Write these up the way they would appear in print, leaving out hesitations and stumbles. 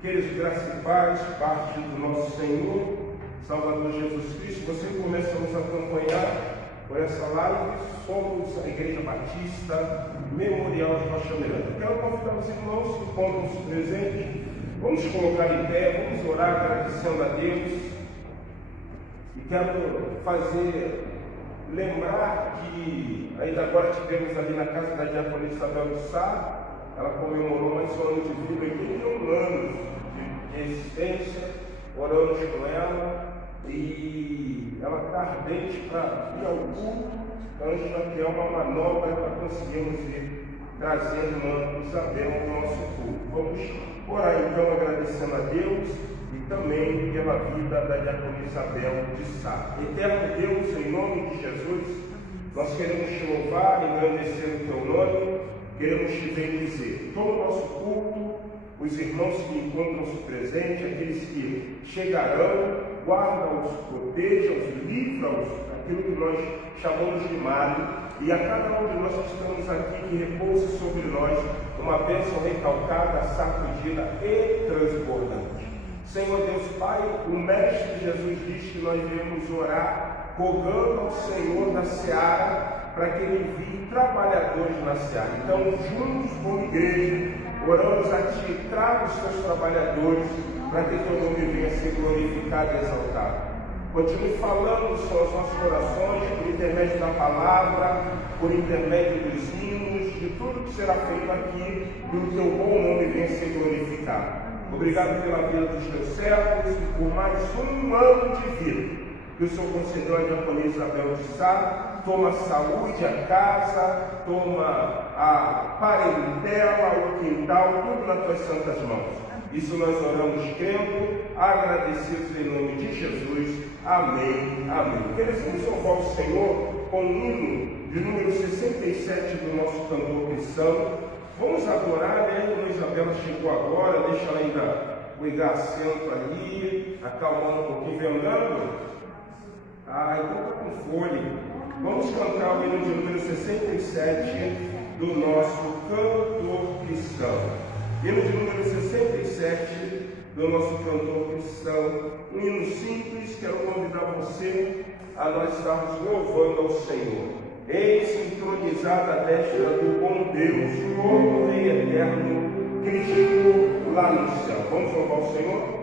Queridos, graça e paz, parte do nosso Senhor, Salvador Jesus Cristo. Você começa a nos acompanhar por essa live. Somos a Igreja Batista Memorial de Rocha Miranda. Quero convidar os irmãos que encontram-se presentes. Vamos colocar em pé, vamos orar agradecendo a Deus. E quero lembrar que ainda agora tivemos ali na casa da diaconisa Isabel de Sá. Ela comemorou mais um ano de vida, 81 anos de existência. Oramos com ela e ela está ardente para ir ao culto. Então a gente vai criar uma manobra para conseguirmos ir trazendo a Isabel ao nosso culto. Vamos orar então agradecendo a Deus e também pela vida da diaconisa Isabel de Sá. Eterno Deus, em nome de Jesus, nós queremos te louvar, engrandecer o teu nome. Queremos te bendizer. Todo o nosso culto, os irmãos que encontram-se presentes, aqueles que chegarão, guarda-os, proteja-os, livra-os daquilo que nós chamamos de mal. E a cada um de nós que estamos aqui, que repouse sobre nós uma bênção recalcada, sacudida e transbordante. Senhor Deus Pai, o Mestre Jesus diz que nós devemos orar, rogando ao Senhor da seara, para que ele envie trabalhadores na seara. Então, juntos como igreja, oramos a Ti, traga os Teus trabalhadores, para que Teu nome venha ser glorificado e exaltado. Continue falando, Senhor, as nossas orações, por intermédio da palavra, por intermédio dos hinos, de tudo que será feito aqui, e o Teu bom nome venha ser glorificado. Obrigado pela vida dos Teus servos e por mais um ano de vida que o Senhor concedeu à diaconisa Isabel de Sá. Toma a saúde, a casa, toma a parentela, o quintal, tudo nas tuas santas mãos. Isso nós oramos crendo, agradecidos em nome de Jesus. Amém, amém. Queremos louvar o Senhor com o hino de número 67 do nosso cantor cristão. Vamos adorar, né? A Isabela chegou agora, deixa ela ainda pegar assento ali, acalmando um pouquinho, vem andando. Então está com fôlego. Vamos cantar o hino de número 67 do nosso cantor cristão. Hino de número 67 do nosso cantor cristão. Um hino simples, quero convidar você a nós estarmos louvando ao Senhor. Eis entronizada a destra do bom Deus, como Rei eterno, Cristo lá no céu. Vamos louvar o Senhor?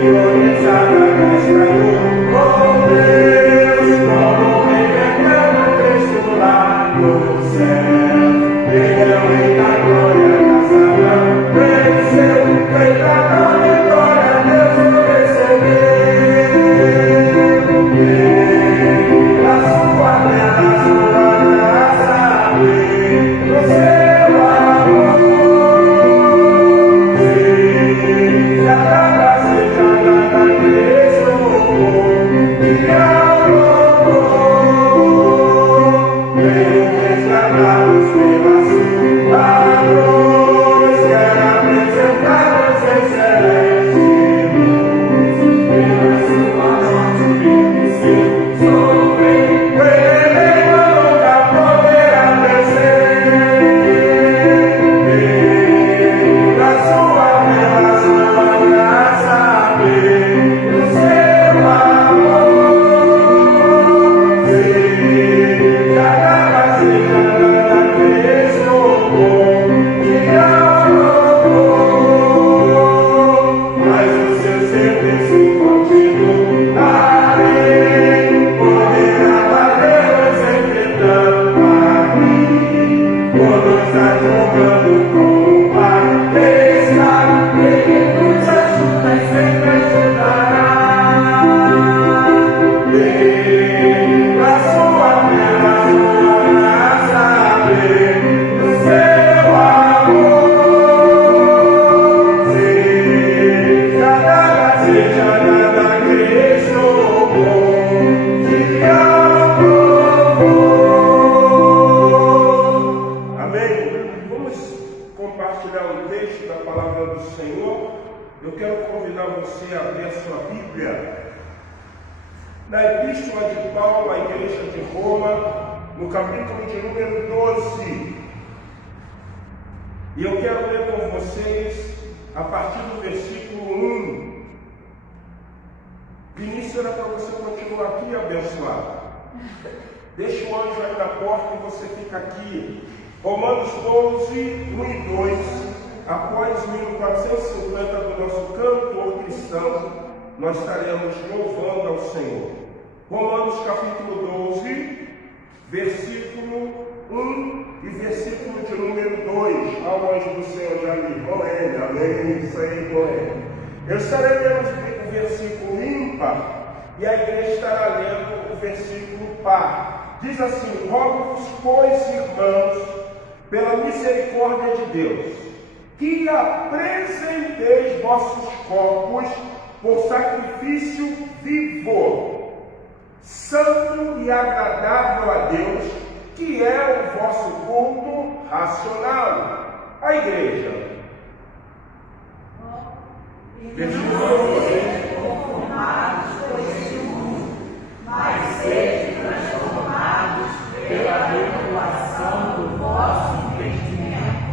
Glória, compartilhar um texto da palavra do Senhor. Eu quero convidar você a abrir a sua Bíblia na Epístola de Paulo à Igreja de Roma, no capítulo de número 12. E eu quero ler com vocês a partir do versículo 1. O início era para você continuar aqui abençoado. Deixa o anjo aí na porta e você fica aqui. Romanos 12, 1 e 2. Após o hino 450 do nosso cantor cristão, nós estaremos louvando ao Senhor. Romanos capítulo 12, versículo 1 e versículo de número 2. Ao anjo do Senhor já li com ele, amém, isso aí com ele. Eu estarei lendo o versículo ímpar e a igreja estará lendo o versículo par. Diz assim: rogo-vos, pois, irmãos, pela misericórdia de Deus, que apresenteis vossos corpos por sacrifício vivo, santo e agradável a Deus, que é o vosso culto racional. A igreja. Conformados por este mundo, mas sede transformados pela renovação do vosso entendimento,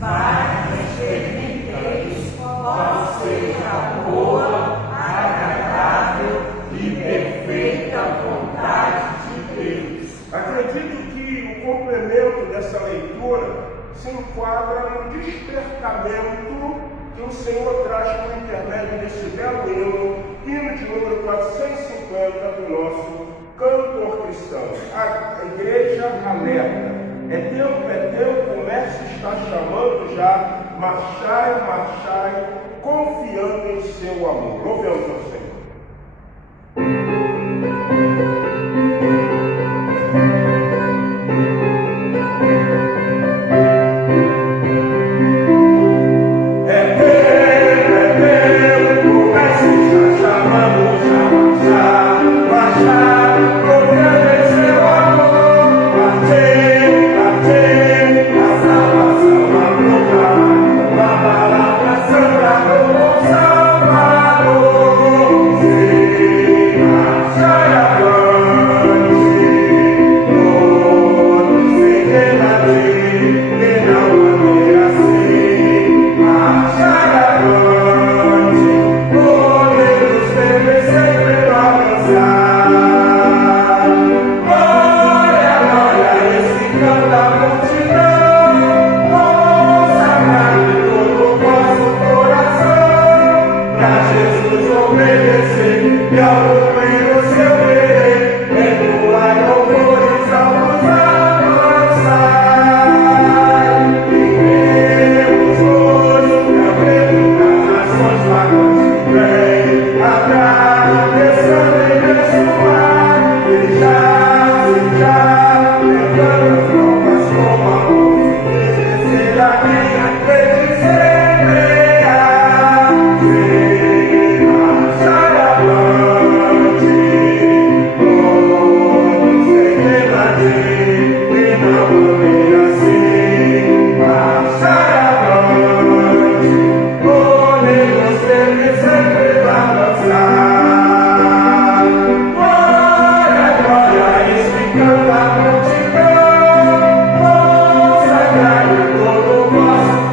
para que experimenteis qual seja a boa, agradável e perfeita vontade de Deus. Acredito que o complemento dessa leitura se enquadra no despertamento que o Senhor traz por intermédio deste belo hino de número 450 do nosso cantor cristão. A igreja alerta. É tempo, o mestre está chamando já. Marchai, marchai, confiando em seu amor. Louvemos ao Senhor.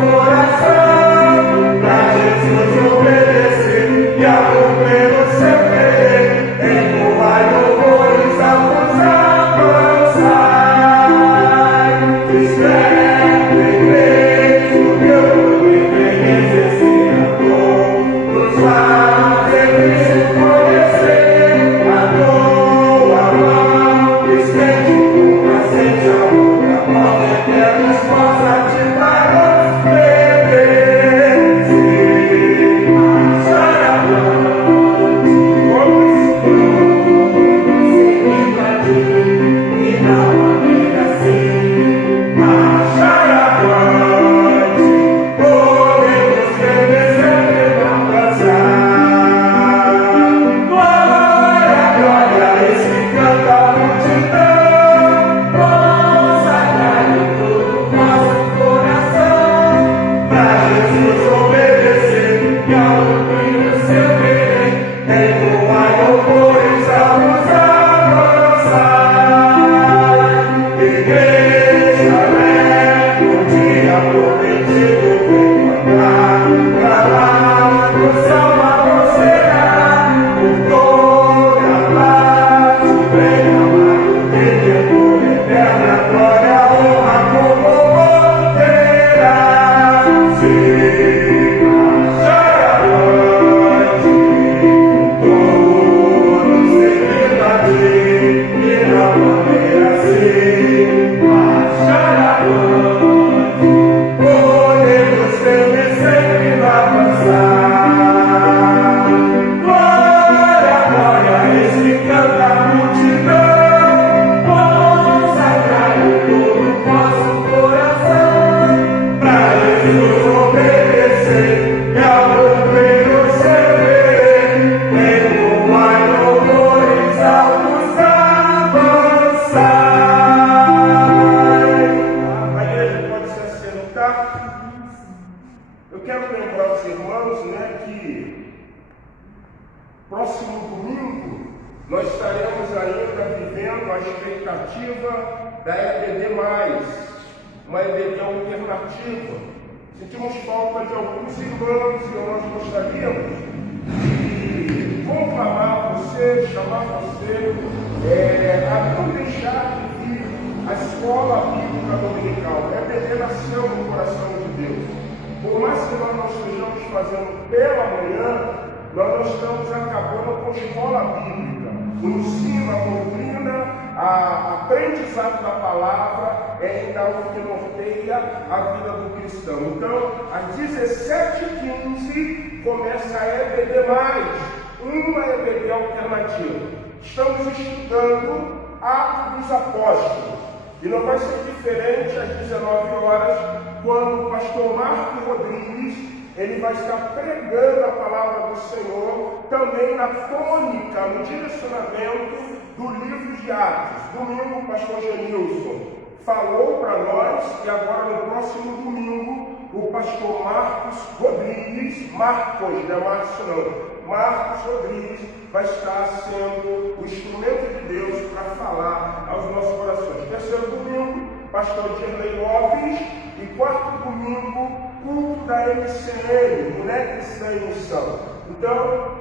Coração Estamos estudando Atos dos Apóstolos e não vai ser diferente às 19 horas, quando o pastor Marco Rodrigues ele vai estar pregando a palavra do Senhor também na tônica, no direcionamento do livro de Atos. Domingo o pastor Genilson falou para nós e agora no próximo domingo o pastor Marcos Rodrigues, Marcos Rodrigues vai estar sendo o instrumento de Deus para falar aos nossos corações. Terceiro domingo, pastor Dirley Lopes, e quarto domingo, culto da MCN, Mulher Cristã em Missão. Então,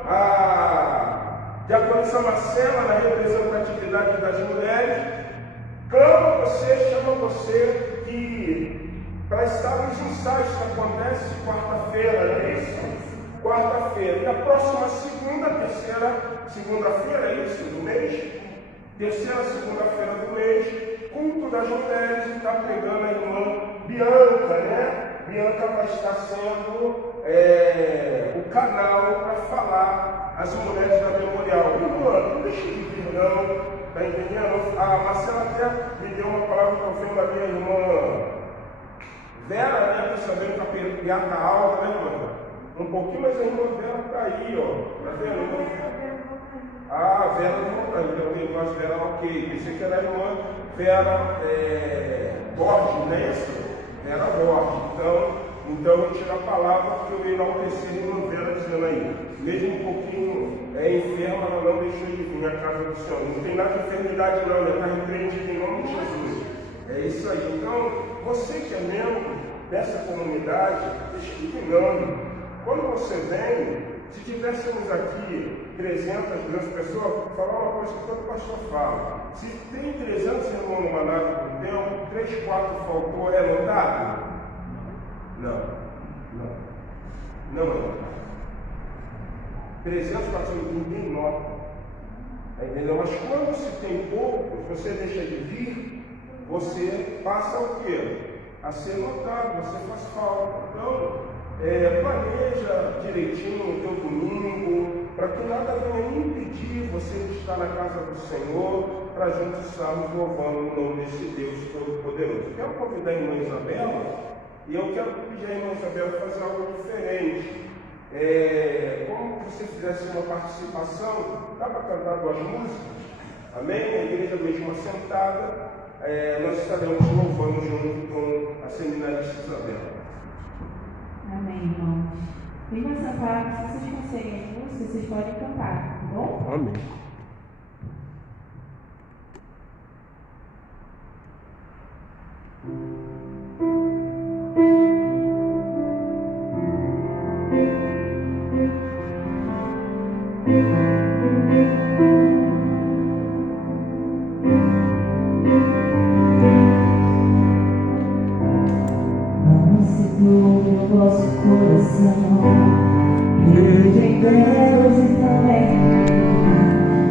a diaconisa Marcela, na representatividade das mulheres, chama você que para estar nos ensaios que acontece quarta-feira, não é isso? Quarta-feira. E a próxima segunda-feira, é isso, do mês? Terceira segunda-feira do mês, culto das mulheres, e está pregando a irmã Bianca, né? Bianca vai estar sendo o canal para falar às mulheres da Memorial. Irmã, não deixe de vir não. Está entendendo? A Marcela até me deu uma palavra que eu venho da minha irmã Vera, né? Que também está pegando a alta, né, irmã? Um pouquinho, mas a irmã Vera está aí, ó. Tá vendo? Ah, a Vera não está aí, então a irmã Vera, ok. Pensei que era a irmã Vera Borges, não é isso? Vera Borges. Então eu tiro a palavra porque eu ia enaltecer a irmã Vera dizendo aí. Mesmo um pouquinho enferma, ela não deixou de vir à casa do Senhor. Não tem nada de enfermidade não, ela está repreendida em nome de Jesus. É isso aí. Então, você que é membro dessa comunidade, estimulando. Quando você vem, se tivéssemos aqui 300, 200 pessoas, falar uma coisa que todo pastor fala. Se tem 300 irmãos numa nave por tempo, 3, 4 faltou, é notado? Não é notado. 300, 400, ninguém nota. Entendeu? Mas quando se tem poucos, você deixa de vir, você passa o quê? A ser notado, você faz falta. Então, planeja direitinho o teu domingo, para que nada venha impedir você de estar na casa do Senhor, para juntos estarmos louvando o nome desse Deus Todo-Poderoso. Eu quero convidar a irmã Isabela, e eu quero pedir a irmã Isabela fazer algo diferente. Como se você fizesse uma participação, dá para cantar 2 músicas? Amém? A igreja mesmo assentada, nós estaremos louvando junto com a seminarista Isabela. Amém, irmãos. Venham essa parte, se vocês conseguem a música, vocês podem cantar, tá bom? Amém. vosso coração. Crede em Deus e também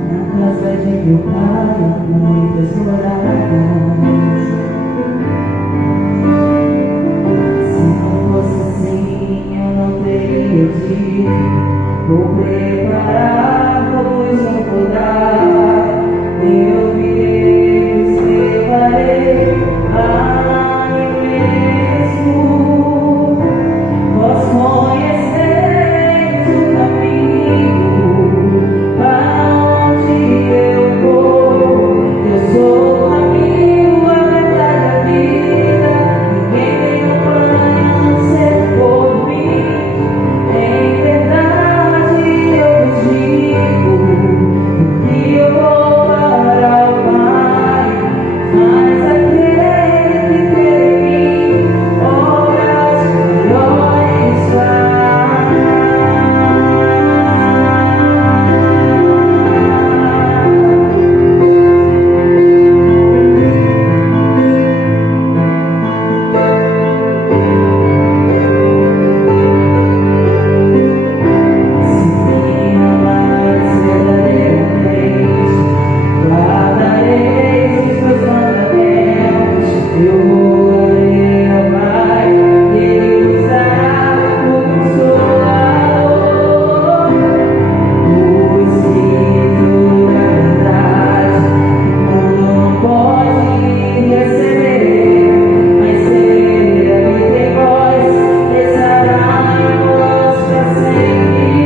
na casa de meu pai muitas moradas. Se não fosse assim, eu não teria dito: vou preparar-vos um lugar. Eu virei, vos levarei lá mesmo. Vós conheceis o caminho para onde eu vou. Eu sou o caminho, a verdade, a vida. Ninguém tem um plano a não ser por mim. Em verdade eu vos digo que eu vou para o Pai. Mas aquele que crê em mim, obras maiores faz. Se me amares verdadeiramente, guardareis os meus mandamentos. Eu orei ao Pai e Ele vos dará o Consolador, o Espírito da verdade. O mundo não pode receber, mas se Ele habita em vós, estará em vós para sempre.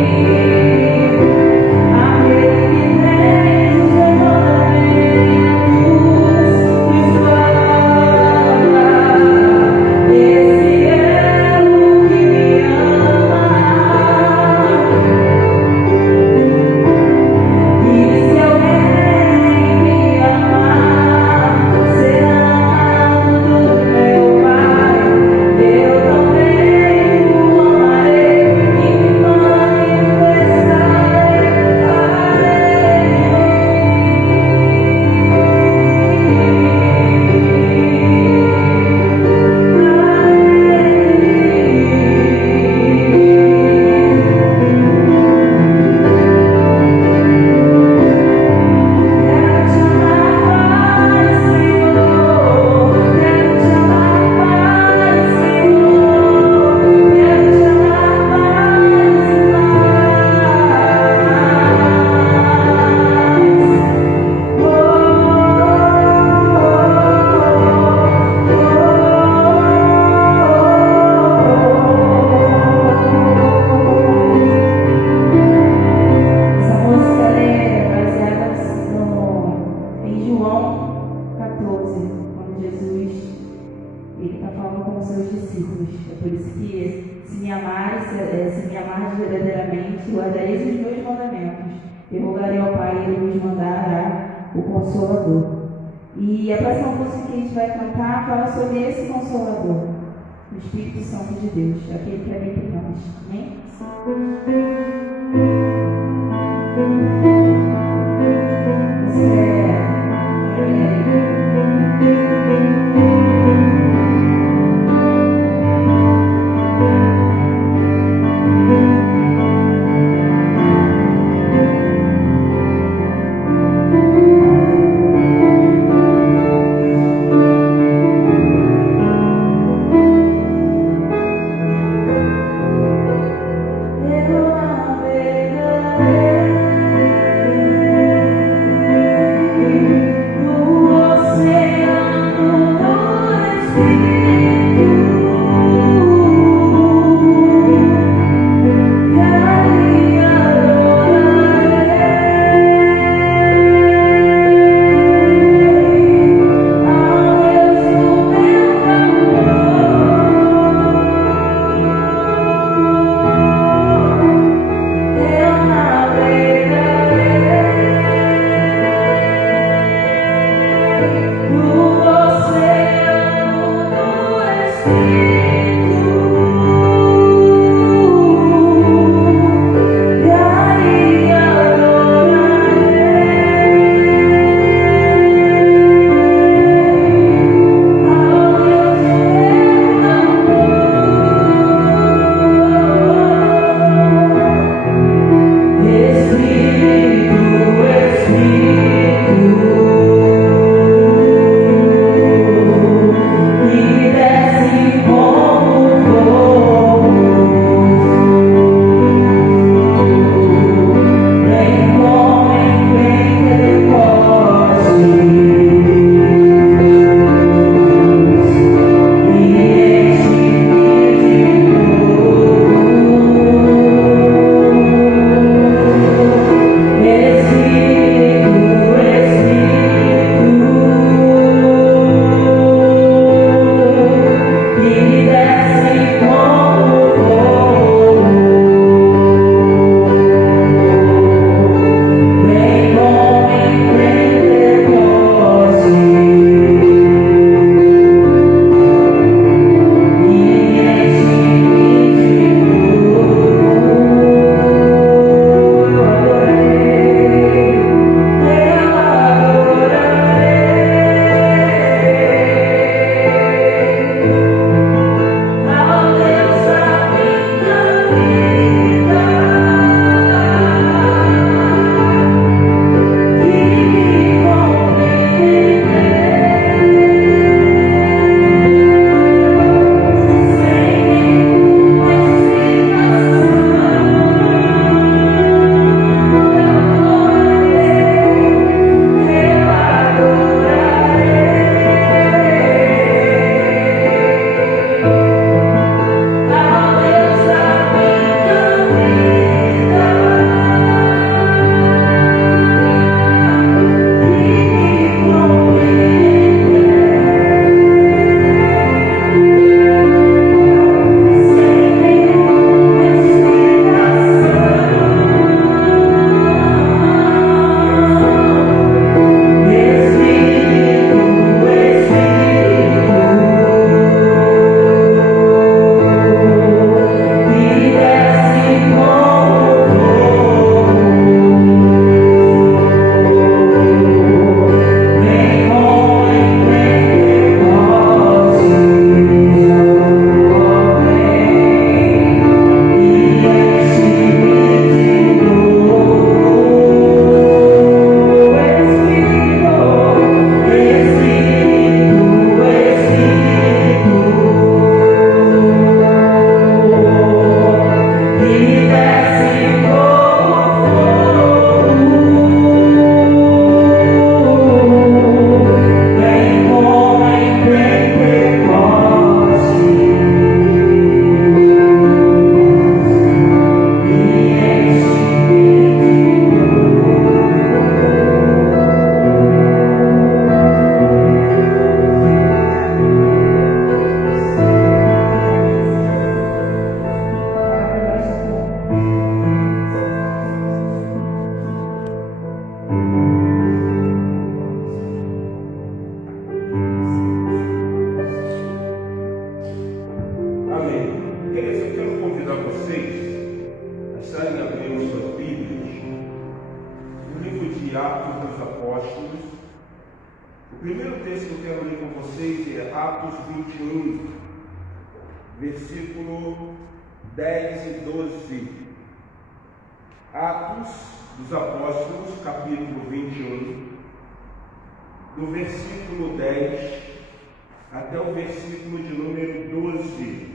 Aquele que tem os meus mandamentos os guarda. Esse é o que me ama. E se alguém me amar, será amado do meu Pai. Eu também o amarei e me manifestarei a Quero te amar mais, Senhor. Quero te amar mais, Senhor. Quero te amar mais e Essa música é baseada em João 14, quando Jesus está falando com os seus discípulos. É por isso que se me amares verdadeiramente, guardareis os meus mandamentos. Eu rogarei ao Pai e Ele vos mandará o Consolador. E a próxima música que a gente vai cantar fala sobre esse Consolador, o Espírito Santo de Deus, aquele que habita em nós. Amém? Eu convidar vocês a estarem abrindo suas Bíblias no livro de Atos dos Apóstolos. O primeiro texto que eu quero ler com vocês é Atos 21, versículo 10 e 12. Atos dos Apóstolos, capítulo 21, do versículo 10 até o versículo de número 12.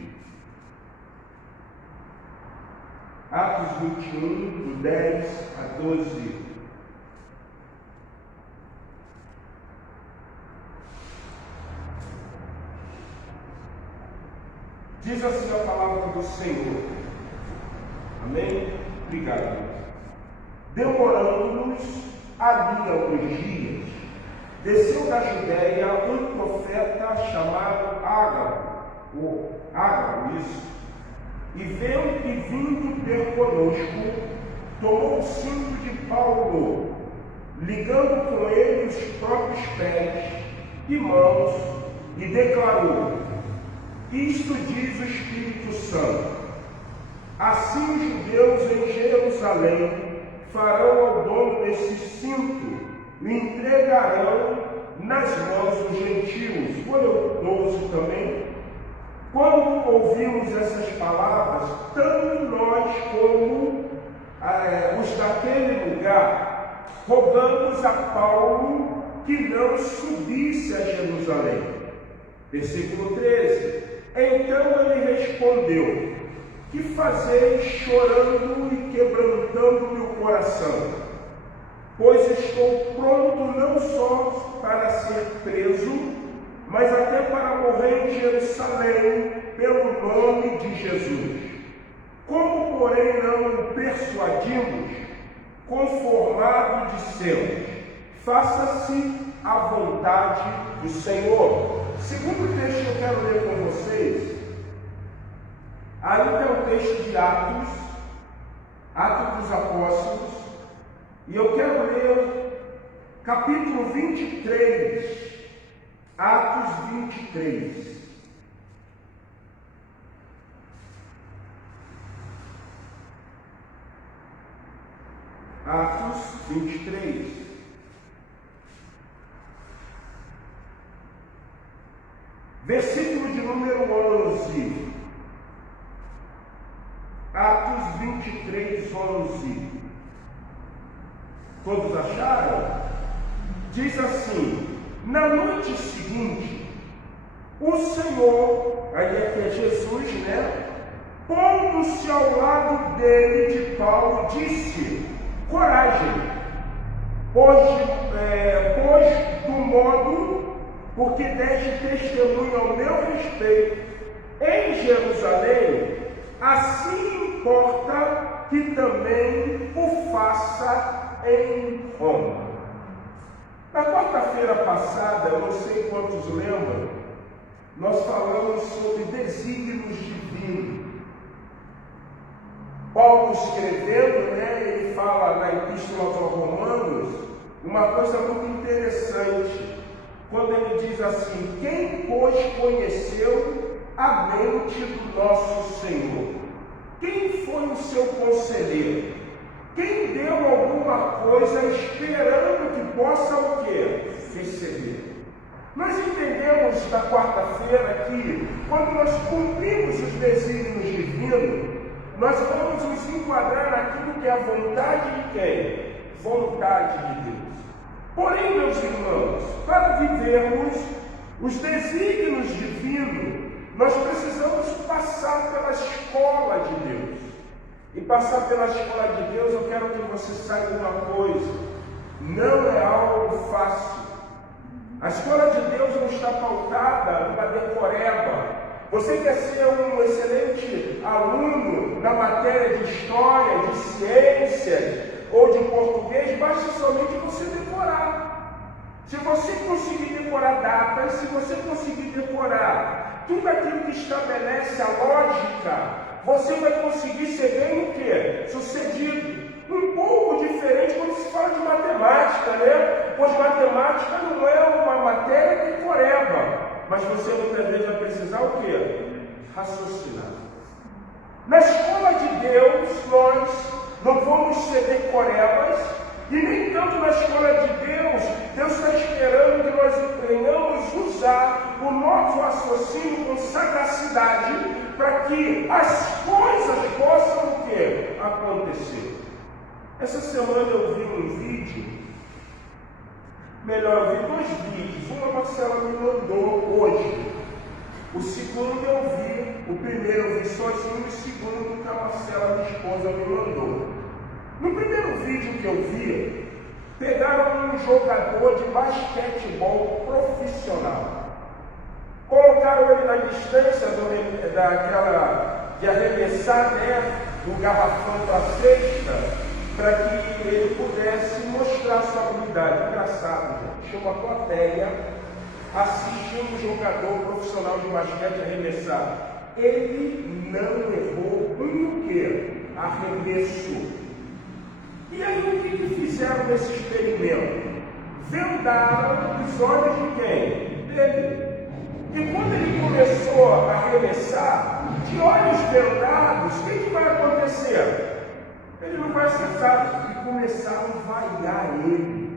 Atos 21, do 10 a 12. Diz assim a palavra do Senhor. Amém? Obrigado. Demorando-nos ali alguns dias, desceu da Judéia um profeta chamado Ágabo, e vindo ter conosco, tomou o cinto de Paulo, ligando com ele os próprios pés e mãos, e declarou: isto diz o Espírito Santo: assim os judeus em Jerusalém farão ao dono desse cinto, e entregarão nas mãos dos gentios. Vou ler o 12 também. Quando ouvimos essas palavras, tanto nós como os daquele lugar, rogamos a Paulo que não subisse a Jerusalém. Versículo 13. Então ele respondeu: que fazeis chorando e quebrantando meu coração? Pois estou pronto não só para ser preso, mas até para morrer em Jerusalém pelo nome de Jesus. Como, porém, não o persuadimos, conformado dissemos: faça-se a vontade do Senhor. Segundo texto que eu quero ler com vocês, ainda é o texto de Atos dos Apóstolos, e eu quero ler capítulo 23, Atos 23. Atos 23. Versículo de número 11. Atos 23, 11. Todos acharam? Diz assim: na noite seguinte, o Senhor, aí é Jesus, pondo-se ao lado dele de Paulo, disse: coragem, pois do modo, porque deste testemunho ao meu respeito em Jerusalém, assim importa que também o faça em Roma. Na quarta-feira passada, eu não sei quantos lembram, nós falamos sobre desígnios divinos. Paulo escrevendo, ele fala na Epístola aos Romanos uma coisa muito interessante, quando ele diz assim: quem, pois, conheceu a mente do nosso Senhor? Quem foi o seu conselheiro? Quem deu alguma coisa esperando que possa o quê? Receber. Nós entendemos na quarta-feira que, quando nós cumprimos os desígnios divinos, nós vamos nos enquadrar naquilo que é a vontade de quem? Vontade de Deus. Porém, meus irmãos, para vivermos os desígnios divinos, nós precisamos passar pela escola de Deus. E passar pela escola de Deus, eu quero que você saiba uma coisa: não é algo fácil. A escola de Deus não está pautada numa decoreba. Você quer ser um excelente aluno na matéria de história, de ciências ou de português, basta somente você decorar. Se você conseguir decorar datas, se você conseguir decorar tudo aquilo que estabelece a lógica, você vai conseguir ser bem o quê? Sucedido. Um pouco diferente quando se fala de matemática, Pois matemática não é uma matéria decoreba, mas você muitas vezes vai precisar o quê? Raciocinar. Na escola Deus, nós não vamos ser decorebas, e nem tanto na escola de Deus. Deus está esperando que nós venhamos usar o nosso raciocínio com sagacidade para que as coisas possam o quê? Acontecer. Essa semana eu vi um vídeo, melhor, eu vi 2 vídeos. Uma Marcela me mandou hoje. O segundo eu vi, o primeiro eu vi sozinho, o segundo que a Marcela, minha esposa, me mandou. No primeiro vídeo que eu vi, pegaram um jogador de basquetebol profissional. Colocaram ele na distância daquela de arremessar, né, do garrafão para a cesta, para que ele pudesse mostrar sua habilidade. Engraçado, gente. Tinha uma plateia assistindo um jogador profissional de basquete arremessar. Ele não errou um quê? Arremesso. E aí o que fizeram nesse experimento? Vendaram os olhos de quem? Dele. E quando ele começou a arremessar, de olhos vendados, o que vai acontecer? Ele não vai acertar. E começaram a vaiar ele.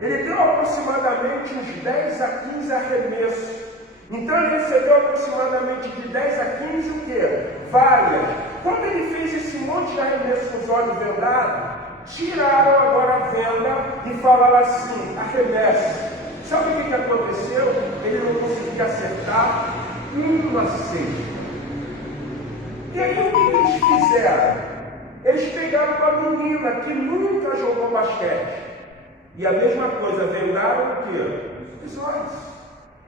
Ele deu aproximadamente uns 10 a 15 arremessos. Então ele recebeu aproximadamente de 10 a 15 o quê? Vaias. Quando ele fez esse monte de arremessos com os olhos vendados, tiraram agora a venda e falaram assim, arremesse. Sabe o que aconteceu? Ele não conseguia acertar uma cesta. E aí o que eles fizeram? Eles pegaram uma menina que nunca jogou basquete. E a mesma coisa, vendaram o quê? Os olhos.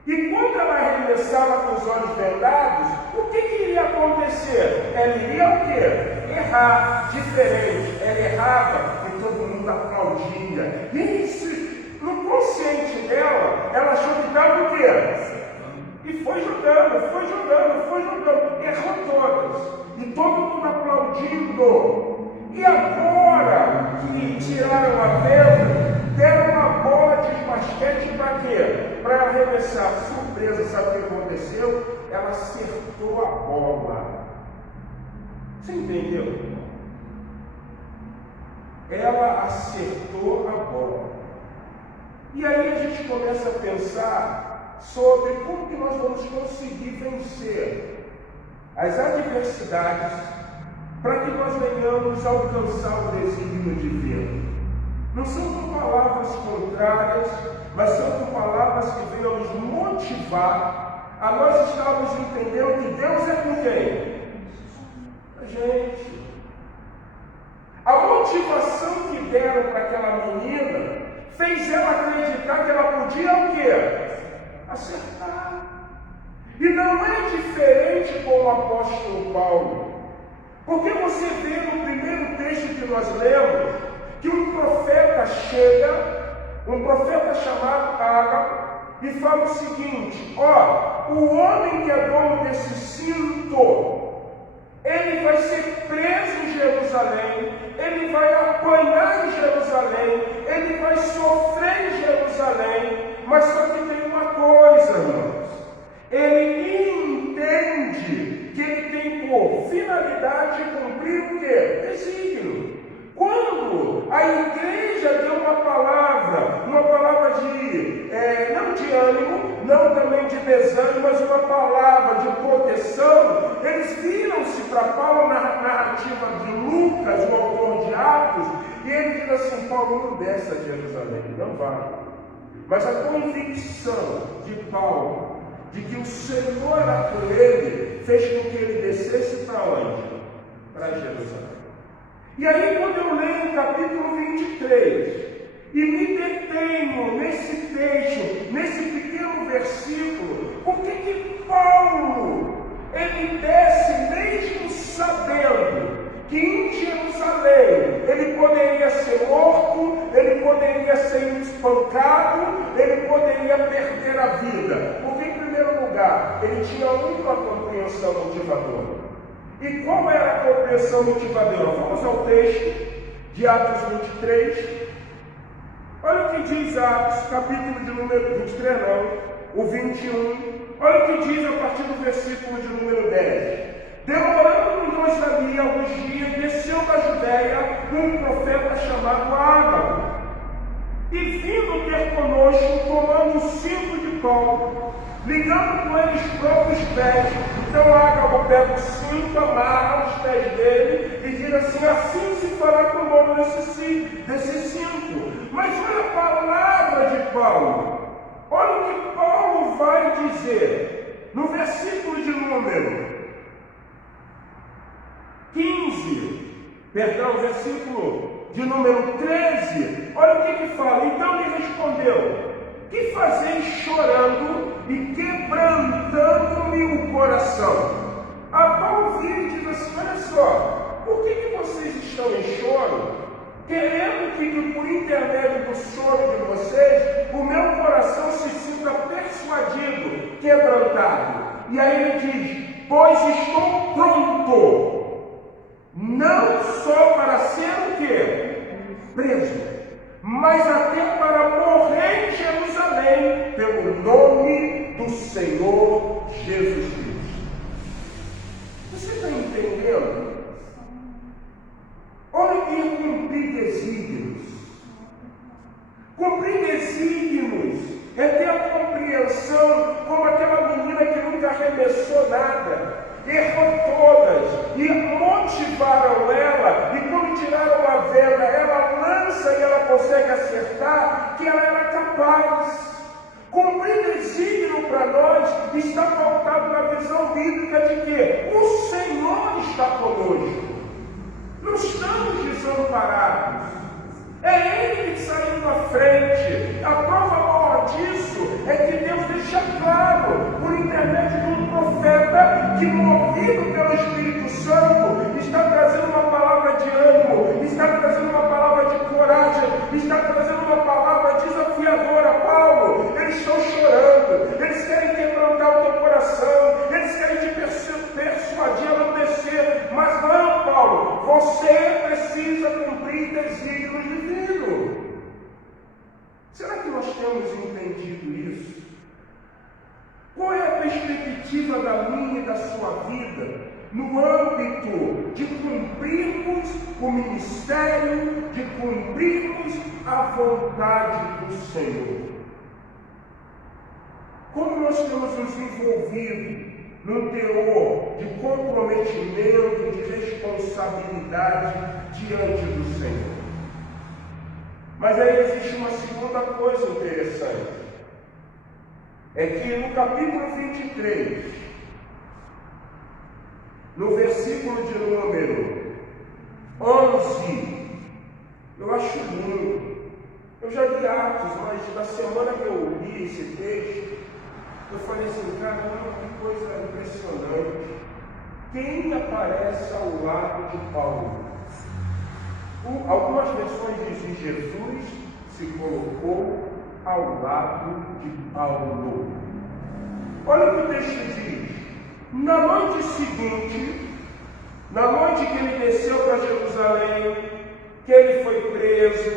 E quando ela arremessava com os olhos vendados, o que iria acontecer? Ela iria o quê? Errar, diferente. Ela errava e todo mundo aplaudia. E isso, no consciente dela, ela achou que estava o quê? E foi jogando. Errou todas. E todo mundo aplaudindo. E agora que tiraram a venda, deram uma bola de basquete para quê? Para arremessar. Surpresa, sabe o que aconteceu? Ela acertou a bola. Você entendeu? Ela acertou a bola. E aí a gente começa a pensar sobre como que nós vamos conseguir vencer as adversidades para que nós venhamos alcançar o desígnio divino. Não são com palavras contrárias, mas são com palavras que venham nos motivar a nós estarmos entendendo que Deus é com quem? A gente. A motivação que deram para aquela menina fez ela acreditar que ela podia o quê? Acertar. E não é diferente com o apóstolo Paulo. Porque você vê no primeiro texto que nós lemos, que um profeta chega, um profeta chamado Ágabo, e fala o seguinte: ó, o homem que é dono desse cinto, ele vai ser preso em Jerusalém, ele vai apanhar em Jerusalém, ele vai sofrer em Jerusalém, mas só que tem uma coisa, irmãos, ele entende que ele tem por finalidade cumprir o quê? Desígnio. Quando a igreja deu uma palavra de, não de ânimo, não também de desânimo, mas uma palavra de proteção, eles viram-se para Paulo na narrativa de Lucas, o autor de Atos, e ele diz assim: Paulo não desce a Jerusalém, não vai. Mas a convicção de Paulo, de que o Senhor era com ele, fez com que ele descesse para onde? Para Jerusalém. E aí, quando eu leio o capítulo 23 e me detenho nesse texto, nesse pequeno versículo, por que Paulo, ele desce mesmo sabendo que em Jerusalém ele poderia ser morto, ele poderia ser espancado, ele poderia perder a vida? Porque, em primeiro lugar, ele tinha uma compreensão motivadora. E qual era a compreensão motivadora? Vamos ao texto de Atos 23. Olha o que diz Atos, capítulo de número 23, não, o 21. Olha o que diz a partir do versículo de número 10. Demorando após ali alguns dias, desceu da Judéia um profeta chamado Ágabo. E vindo ter conosco, tomando o cinto de Paulo, ligando com ele os próprios pés. Então Ágabo pega o cinto, amarra os pés dele e diz assim: assim se fará com o nome desse cinto. Mas olha a palavra de Paulo. Olha o que Paulo vai dizer no versículo de número 15, perdão, versículo de número 13, olha o que fala. Então ele respondeu: que fazeis chorando e quebrantando-me o coração? Paulo vira e diz assim: olha só, por que vocês estão em choro? Querendo que por intermédio do choro de vocês, o meu coração se sinta persuadido, quebrantado. E aí ele diz: pois estou pronto, não só para ser o quê? Preso, mas até para morrer em Jerusalém, pelo nome do Senhor Jesus Cristo. Você está entendendo? Olha que é cumprir desígnios. Cumprir desígnios é ter a compreensão, como aquela menina que nunca arremessou nada, errou todas, e motivaram ela, e quando tiraram a venda, ela lança e ela consegue acertar, que ela era capaz. Cumprir desígnio para nós está pautado na visão bíblica de que o Senhor está conosco. Não estamos desamparados. É Ele que saiu na frente. A prova maior disso é que Deus deixa claro, por intermédio de um profeta que, movido pelo Espírito Santo, está trazendo uma palavra de ânimo, está trazendo uma palavra de coragem, está trazendo uma palavra desafiadora. Paulo, eles estão chorando, eles querem quebrantar o teu coração, eles querem te persuadir a não descer, mas não, Paulo, você precisa cumprir desígnios divinos. Será que nós temos entendido isso? Qual é a perspectiva da minha e da sua vida no âmbito de cumprirmos o ministério, de cumprirmos a vontade do Senhor? Como nós temos nos envolvido num teor de comprometimento, de responsabilidade diante do Senhor? Mas aí existe uma segunda coisa interessante. É que no capítulo 23, no versículo de número 11, eu acho lindo. Eu já li Atos, mas na semana que eu li esse texto, eu falei assim: caramba, que coisa impressionante. Quem aparece ao lado de Paulo? Algumas versões dizem: Jesus se colocou ao lado de Paulo. Olha o que o texto diz. Na noite seguinte, na noite que ele desceu para Jerusalém, que ele foi preso,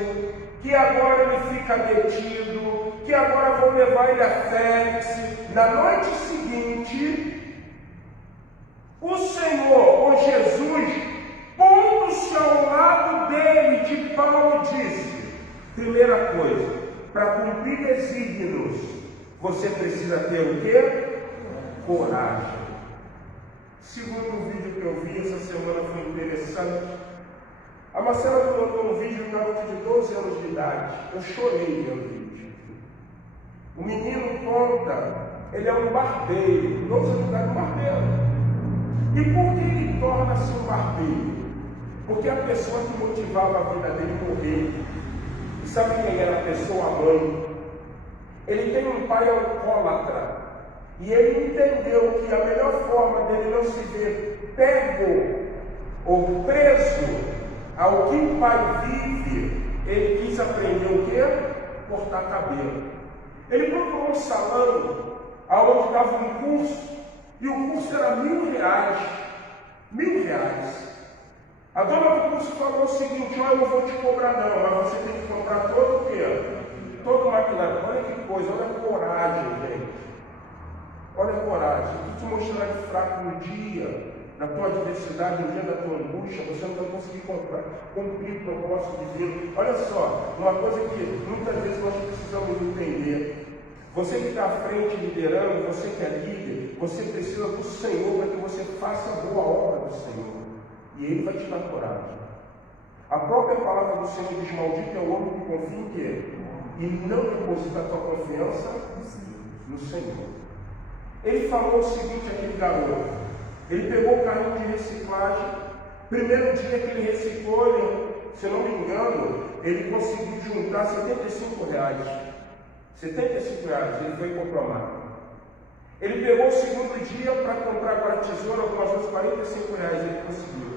que agora ele fica detido, que agora vão levar ele a Félix, na noite seguinte, o Senhor, o Jesus, pondo-se ao lado dele, de Paulo, disse: primeira coisa, para cumprir desígnios, você precisa ter o quê? Coragem. Segundo vídeo que eu vi essa semana foi interessante. A Marcela me mandou um vídeo de um garoto de 12 anos de idade. Eu chorei vendo o vídeo. O menino conta, ele é um barbeiro, 12 anos de idade, um barbeiro. E por que ele torna-se um barbeiro? Porque a pessoa que motivava a vida dele morreu. E sabe quem era a pessoa? A mãe. Ele tem um pai alcoólatra. E ele entendeu que a melhor forma dele não se ver pego ou preso ao que o pai vive, ele quis aprender o quê? Cortar cabelo. Ele procurou um salão onde dava um curso, e o curso era R$1.000. R$1.000. A dona do curso falou o seguinte: olha, eu não vou te cobrar não, mas você tem que comprar todo o quê? Todo o maquinário. Olha que coisa, olha a coragem, gente. Olha a coragem. Estou te mostrando fraco no dia, na tua adversidade, no dia da tua angústia, você não vai conseguir cumprir o propósito divino. Olha só, uma coisa que muitas vezes nós precisamos entender. Você que está à frente liderando, você que é líder, você precisa do Senhor para que você faça a boa obra do Senhor. E Ele vai te dar coragem. A própria palavra do Senhor diz: maldito é o homem que confia em quê? E não deposita a tua confiança no Senhor. Ele falou o seguinte àquele garoto. Ele pegou o carrinho de reciclagem. Primeiro dia que ele reciclou, se não me engano, ele conseguiu juntar R$75. R$75, ele foi e comprou a máquina. Ele pegou o segundo dia para comprar agora tesoura, algumas vezes R$45, ele conseguiu.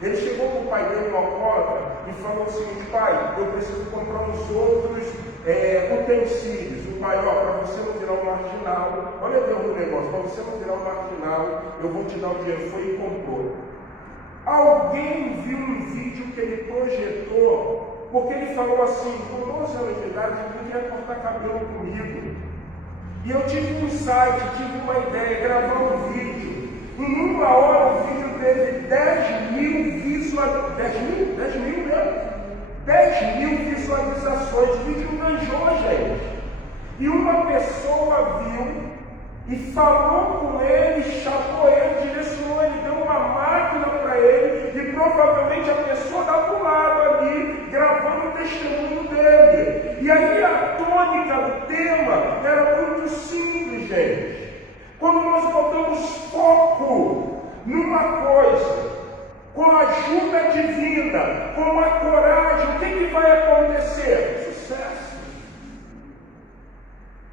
Ele chegou com o pai dele, um alcoólatra, e falou o seguinte: pai, eu preciso comprar uns outros utensílios. O pai: ó, para você não virar um marginal, olha Deus no negócio, para você não virar um marginal, eu vou te dar o dinheiro. Foi e comprou. Alguém viu um vídeo que ele projetou, porque ele falou assim: com 12 anos de idade, ele queria cortar cabelo comigo. E eu tive um insight, tive uma ideia, gravar um vídeo. Em uma hora o vídeo teve 10 mil visualizações. 10 mil visualizações. O vídeo enganjou, gente. E uma pessoa viu e falou com ele, chamou ele, direcionou, ele deu uma máquina para ele, e provavelmente a pessoa estava do lado ali, gravando o testemunho dele. E aí a tônica do tema era muito simples, gente. Quando nós botamos foco numa coisa, com a ajuda divina, com a coragem, o que vai acontecer? Sucesso.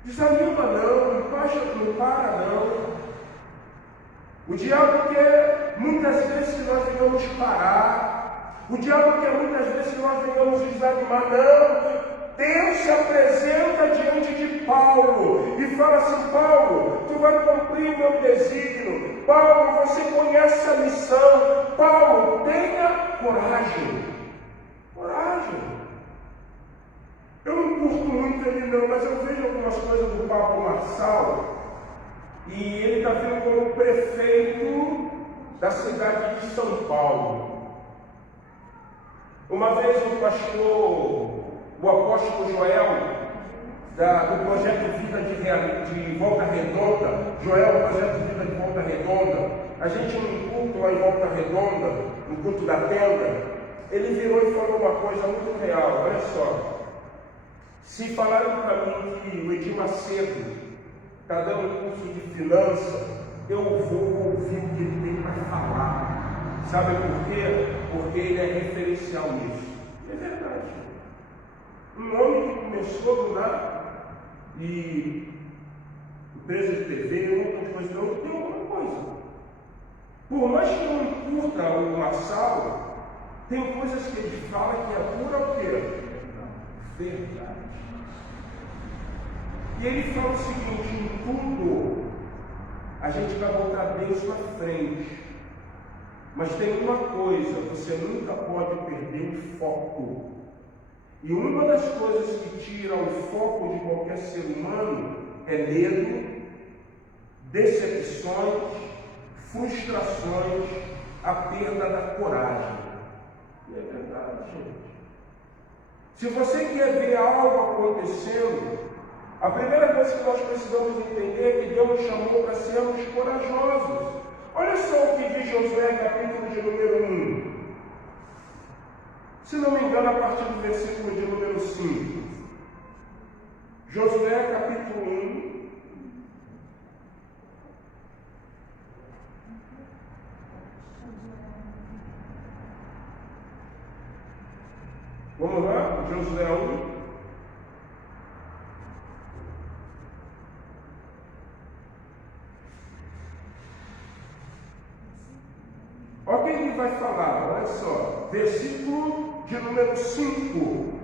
Desanima não para não. O diabo quer muitas vezes que nós venhamos parar. O diabo quer muitas vezes que nós venhamos desanimar. Não. Deus se apresenta diante de Paulo e fala assim: Paulo, tu vai cumprir o meu desígnio. Paulo, você conhece a missão. Paulo, tenha coragem. Coragem. Eu não curto muito ele não, mas eu vejo algumas coisas do Pablo Marçal, e ele está vindo como prefeito da cidade de São Paulo. Uma vez o pastor, o apóstolo Joel, do projeto Vida de Volta Redonda, Joel, projeto Vida de Volta Redonda, a gente no culto lá em Volta Redonda, no culto da tenda, ele virou e falou uma coisa muito real. Olha só. Se falaram para mim que o Edir Macedo está dando um curso de finanças, eu vou ouvir o que ele tem para falar. Sabe por quê? Porque ele é referencial nisso. É verdade. Um homem que começou do nada e empresa de TV, outra coisa, não tem alguma coisa. Por mais que não curta o Marçal, tem coisas que ele fala que é pura o quê? Verdade. E ele fala o seguinte: em tudo a gente vai botar Deus na frente, mas tem uma coisa, você nunca pode perder o foco. E uma das coisas que tira o foco de qualquer ser humano é medo, decepções, frustrações, a perda da coragem. E é verdade, gente. Se você quer ver algo acontecendo, a primeira coisa que nós precisamos entender é que Deus nos chamou para sermos corajosos. Olha só o que diz Josué, capítulo de número 1. Se não me engano, a partir do versículo de número 5. Josué, capítulo 1. Vamos lá? Josué 1. Olha o que ele vai falar, olha só, versículo de número 5.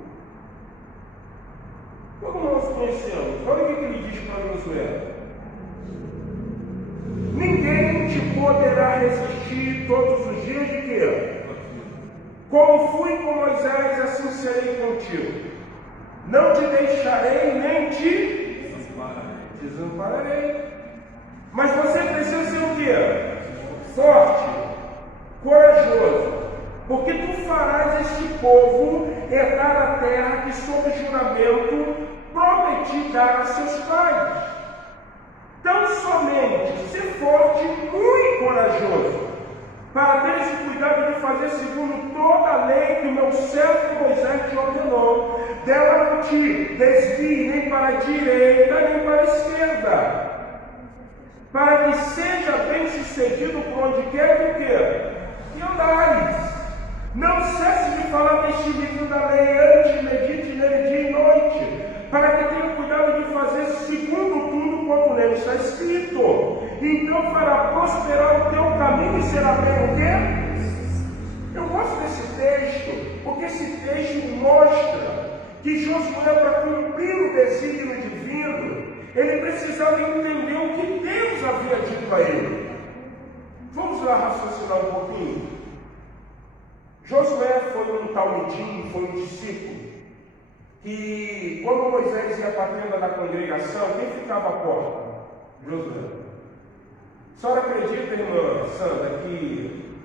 Como nós conhecemos, olha o que ele diz para Josué: ninguém te poderá resistir todos os dias de quê? Como fui com Moisés, assim serei contigo. Não te deixarei nem te desampararei. Mas você precisa ser o quê? Forte. corajoso, porque tu farás este povo herdar a terra que sob juramento prometi dar a seus pais. Tão somente ser forte e muito corajoso, para teres o cuidado de fazer segundo toda a lei que o meu servo Moisés te ordenou. Dela não te desvie nem para a direita nem para a esquerda, para que seja bem sucedido por onde quer que andares. Não cesse de falar deste livro da lei antes, medite nele dia e noite, para que tenha cuidado de fazer segundo tudo quanto nele está escrito. Então fará prosperar o teu caminho e será bem o quê? Eu gosto desse texto, porque esse texto mostra que Josué, para cumprir o desígnio divino, ele precisava entender o que Deus havia dito a ele. Vamos lá raciocinar um pouquinho. Josué foi um talmidim, foi um discípulo, que quando Moisés ia para a tenda da congregação, quem ficava à porta? Josué. A senhora acredita, irmã Sandra, que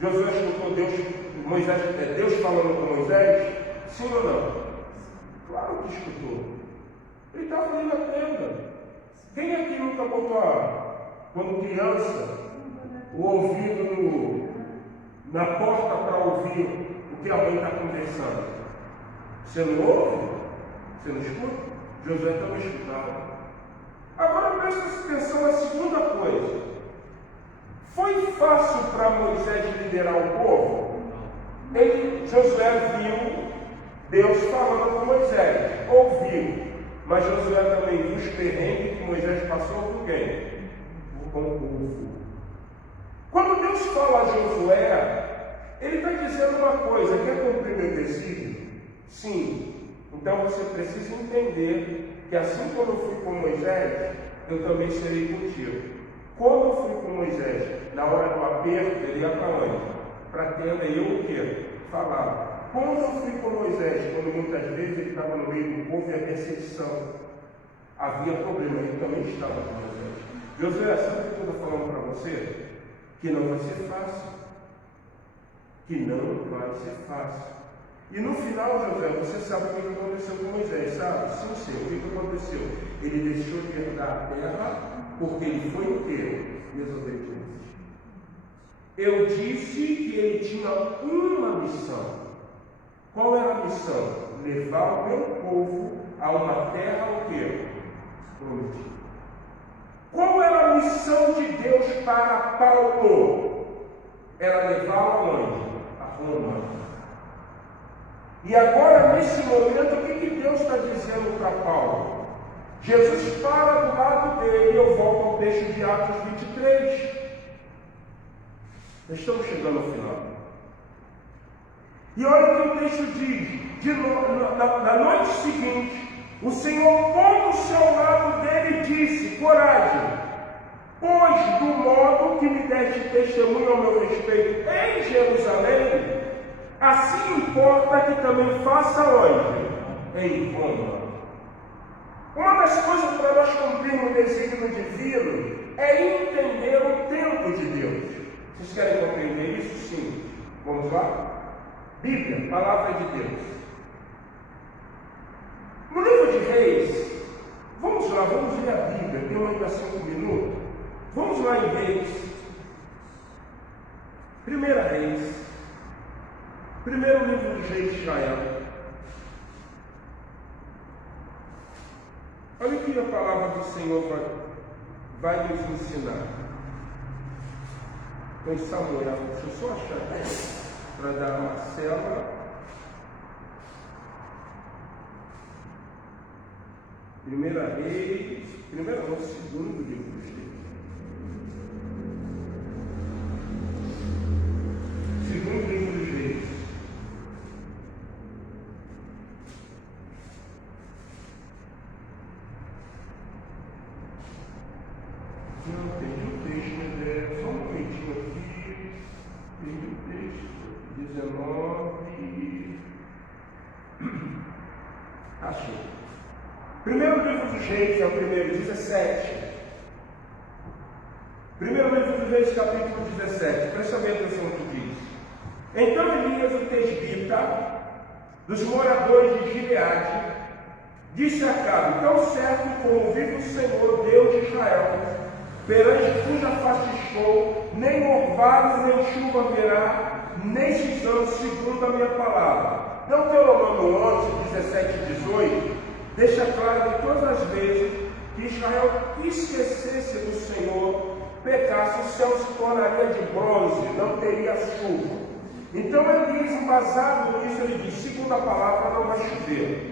Josué escutou Deus falando com Moisés? Sim ou não? Claro que escutou. Ele estava ali na tenda. Quem aqui nunca botou, quando criança, o ouvido na porta para ouvir o que a mãe está conversando? Você não ouve? Você não escuta? Josué também escutava. Agora presta atenção na segunda coisa. Foi fácil para Moisés liderar o povo? Josué viu Deus falando com Moisés, ouviu, mas Josué também viu os perrengues que Moisés passou com quem? Com o povo. Quando Deus fala a Josué, ele está dizendo uma coisa: quer cumprir meu desígnio? Sim. Então você precisa entender que assim como eu fui com Moisés, eu também serei contigo. Como eu fui com Moisés, na hora do aperto, ele ia para onde? Para a tenda, e eu o quê? Falava. Como eu fui com Moisés, quando muitas vezes ele estava no meio do povo e a perseguição, havia problema, ele também estava com Moisés. Josué, sabe o que eu estou falando para você? Que não vai ser fácil. Que não vai ser fácil. E no final, Josué, você sabe o que aconteceu com Moisés, sabe? Sim, sim. O que aconteceu? Ele deixou de herdar a terra porque ele foi o quê? Desobediente. Eu disse que ele tinha uma missão. Qual era a missão? Levar o meu povo a uma terra o quê? Prometida. Qual era a missão de Deus para Paulo? Era levá-lo aonde? A Roma. E agora, nesse momento, o que Deus está dizendo para Paulo? Jesus para do lado dele, eu volto ao texto de Atos 23. Estamos chegando ao final. E olha o que o texto diz: na noite seguinte, o Senhor pôs do seu lado dele e disse: coragem, pois do modo que me deste testemunho ao meu respeito em Jerusalém, assim importa que também faça onde? Em Roma. Uma das coisas para nós cumprirmos o desígnio divino é entender o tempo de Deus. Vocês querem compreender isso? Sim. Vamos lá? Bíblia, Palavra de Deus. No livro de Reis, vamos lá, vamos ler a Bíblia, tem ainda 5 minutos. Vamos lá em Reis. Primeira Reis. Primeiro livro dos Reis de Israel. Olha o que a palavra do Senhor vai nos ensinar. Em Samuel, deixa eu só achar para dar uma célula. Primeira Reis, segundo livro dos Reis. Segundo livro dos Reis. Não entendi o texto, só um momentinho aqui. Entendi o texto. 19. Achei. Primeiro livro dos Reis é o primeiro, 17. Primeiro livro dos Reis, capítulo 17. Presta bem atenção no que diz. Então Elias, o tesbita, dos moradores de Gileade, disse a Acabe: tão certo como vive o Senhor, Deus de Israel, perante cuja face estou, nem orvalho nem chuva haverá nesses anos, segundo a minha palavra. Deuteronômio 11, 17 e 18 deixa claro que todas as vezes que Israel esquecesse do Senhor, pecasse, o céu se tornaria de bronze, não teria chuva. Então ele diz, embasado nisso, ele diz: segundo a palavra, não vai chover.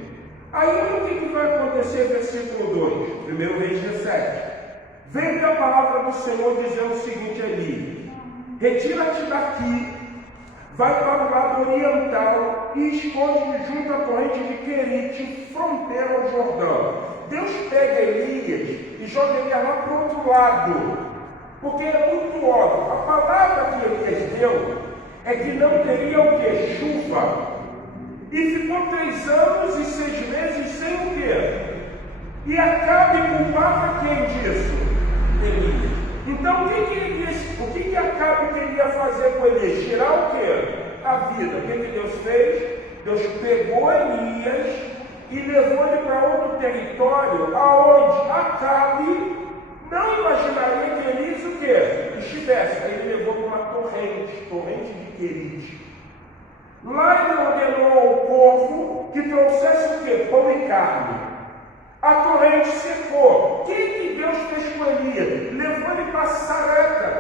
Aí o que vai acontecer? Versículo 2, 1 Reis 17. Veio a palavra do Senhor dizendo o seguinte a Eli: retira-te daqui, vai para o lado oriental e esconde junto à corrente de Querite, fronteira ao Jordão. Deus pega Elias e joga ele lá para o outro lado, porque é muito óbvio. A palavra que Elias deu é que não teria o que? Chuva. E ficou 3 anos e 6 meses sem o quê? E Acabe culpava quem disso? Elias. Então o que Acabe queria fazer com Elias? Tirar o quê? A vida. O que Deus fez? Deus pegou Elias e levou ele para outro território, aonde Acabe não imaginaria que Elias o quê? Estivesse. Aí ele levou para uma torrente de Querite. Lá ele ordenou ao povo que trouxesse o quê? Pão e carne. A torrente secou. O que Deus fez com Elias? Levou ele para Sarepta,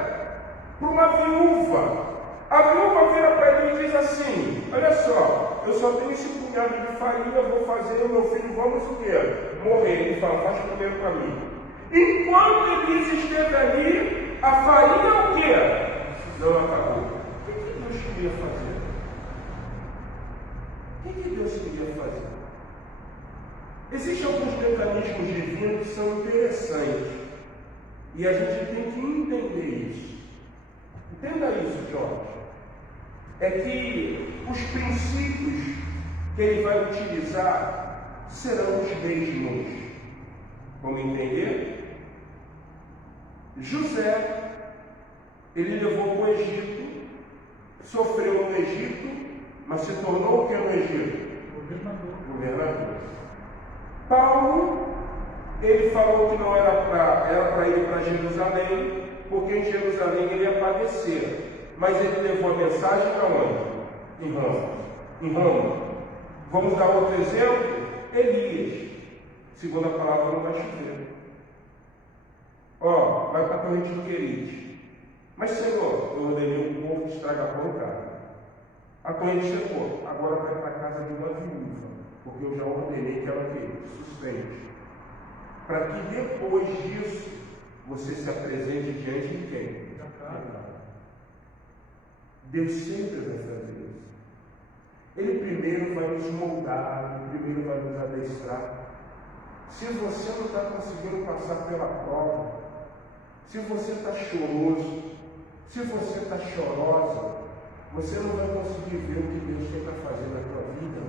para uma viúva. A viúva vira para ele e diz assim: olha só, eu só tenho esse punhado de farinha, eu vou fazer, o meu filho, vamos o quê? Morrer. Ele fala: faz primeiro para mim. Enquanto Elias esteve ali, a farinha o quê? Não acabou. O que Deus queria fazer? O que Deus queria fazer? Existem alguns mecanismos divinos que são interessantes. E a gente tem que entender isso. Entenda isso, Jorge. É que os princípios que ele vai utilizar serão os mesmos. Vamos entender? José, ele levou para o Egito, sofreu no Egito, mas se tornou o que no Egito? Governador. Paulo, ele falou que não era para ir para Jerusalém, porque em Jerusalém ele ia padecer. Mas ele levou a mensagem para onde? Em Roma. Em Roma. Vamos dar outro exemplo? Elias. Segundo a palavra, não vai chover. Vai para a torrente de Querite. Mas, Senhor, eu ordenei o povo que estraga pão e carne. A torrente secou. Agora vai para a casa de uma viúva, porque eu já ordenei que ela sustente. Para que depois disso você se apresente diante de quem? Deus sempre vai fazer isso. Ele primeiro vai nos moldar, ele primeiro vai nos adestrar. Se você não está conseguindo passar pela prova, se você está choroso, se você está chorosa, você não vai conseguir ver o que Deus tem para fazer na tua vida.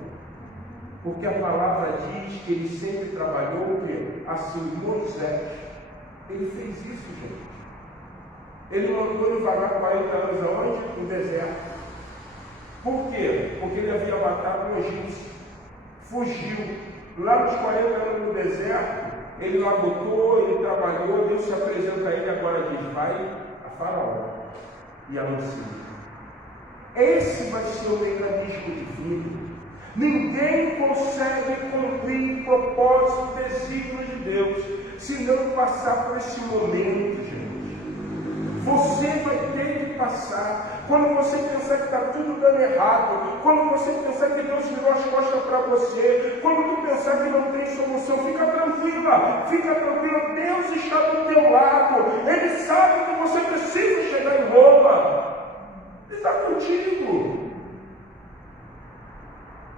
Porque a palavra diz que ele sempre trabalhou o quê? Assim, Moisés. Ele fez isso, gente. Ele mandou ele vagar 40 anos aonde? No deserto. Por quê? Porque ele havia matado um egípcio. Fugiu. Lá nos 40 anos no deserto, ele labutou, ele trabalhou, Deus se apresenta a ele agora diz: vai a Faraó e anuncia. Esse vai ser o mecanismo divino. Ninguém consegue cumprir o propósito, o desígnio de Deus, se não passar por esse momento, gente. Você vai ter que passar. Quando você pensar que está tudo dando errado, quando você pensar que Deus virou as costas para você, quando tu pensar que não tem solução, fica tranquila, Deus está do teu lado, Ele sabe que você precisa chegar em Roma, Ele está contigo.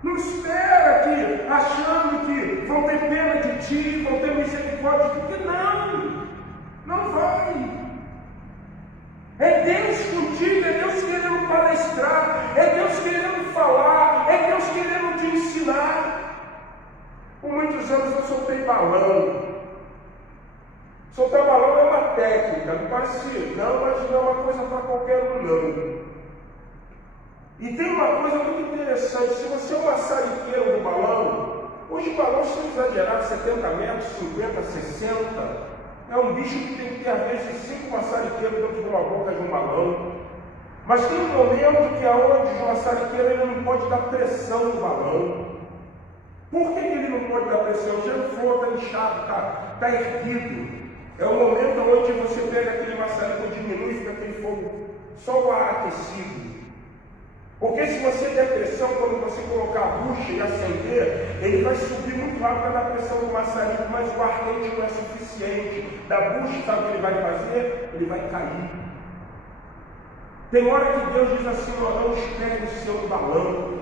Não espera que, achando que vão ter pena de ti, vão ter misericórdia de ti, porque não vai. É Deus contigo, é Deus querendo palestrar, é Deus querendo falar, é Deus querendo te ensinar. Por muitos anos eu soltei balão. Soltar balão é uma técnica, não parece, não, mas não é uma coisa para qualquer um, não. E tem uma coisa muito interessante, se você é um maçariqueiro do balão, hoje balões são exagerados, 70 metros, 50, 60, é um bicho que tem que ter às vezes 5 maçariqueiros dentro de uma boca de um balão. Mas tem um momento que aonde o maçariqueiro ele não pode dar pressão no balão. Por que ele não pode dar pressão? O gelo flor está inchado, está erguido. É o momento onde você pega aquele maçarico e diminui e fica aquele fogo, só o ar aquecido. Porque se você der pressão, quando você colocar a bucha e acender, ele vai subir muito rápido na pressão do maçarico, mas o ar quente não é suficiente. Da bucha, sabe o que ele vai fazer? Ele vai cair. Tem hora que Deus diz assim, não espere o seu balão.